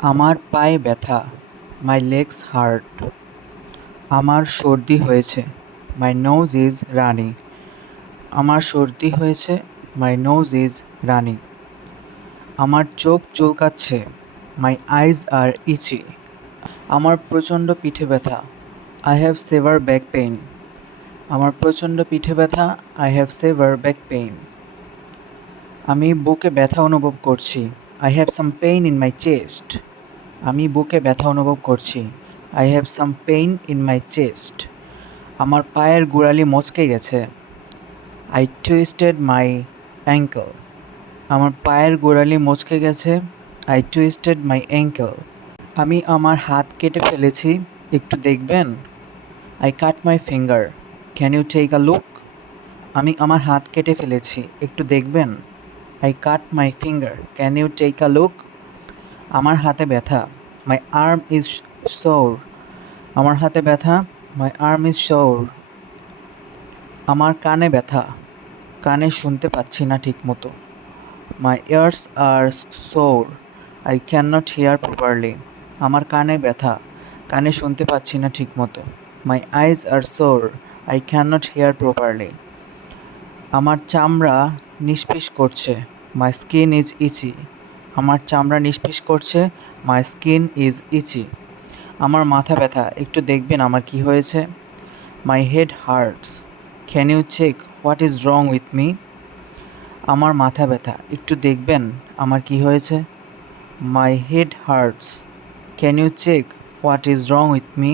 আমার পায়ে ব্যথা, মাই লেগস হার্ট। আমার সর্দি হয়েছে, মাই নোজ ইজ রানিং। আমার সর্দি হয়েছে, মাই নোজ ইজ রানিং। আমার চোখ চুলকাচ্ছে, মাই আইজ আর ইচি। আমার প্রচণ্ড পিঠে ব্যথা, I have severe back pain. আমার প্রচণ্ড পিঠে ব্যথা, I have severe back pain. আমি বুকে ব্যথা অনুভব করছি, I have some pain in my chest. আমি বুকে ব্যথা অনুভব করছি, I have some pain in my chest. আমার পায়ের গোড়ালি মচকে গেছে, আই টুইস্টেড মাই অ্যাঙ্কেল। আমার পায়ের গোড়ালি মচকে গেছে, আই টুইস্টেড মাই অ্যাঙ্কেল। আমি আমার হাত কেটে ফেলেছি, একটু দেখবেন? I cut my finger, can you take a look? আমি আমার হাত কেটে ফেলেছি, একটু দেখবেন? I cut my finger, can you take a look? আমার হাতে ব্যথা, মাই আর্ম ইজ সোর। আমার হাতে ব্যথা, মাই আর্ম ইজ সোর। আমার কানে ব্যথা, কানে শুনতে পাচ্ছি না ঠিক মতো। My ears are sore, I can not hear properly. আমার কানে ব্যথা, কানে শুনতে পাচ্ছি না ঠিক মতো। My eyes are sore, I can not hear properly. আমার চামড়া নিষ্পিস করছে, মাই স্কিন ইজ ইচি। আমার চামড়া নিষ্পিস করছে, মাই স্কিন ইজ ইচি। আমার মাথা ব্যথা, একটু দেখবেন আমার কি হয়েছে? My head hurts, can you check what is wrong with me? আমার মাথা ব্যথা, একটু দেখবেন আমার কি হয়েছে? My head hurts, can you check what is wrong with me?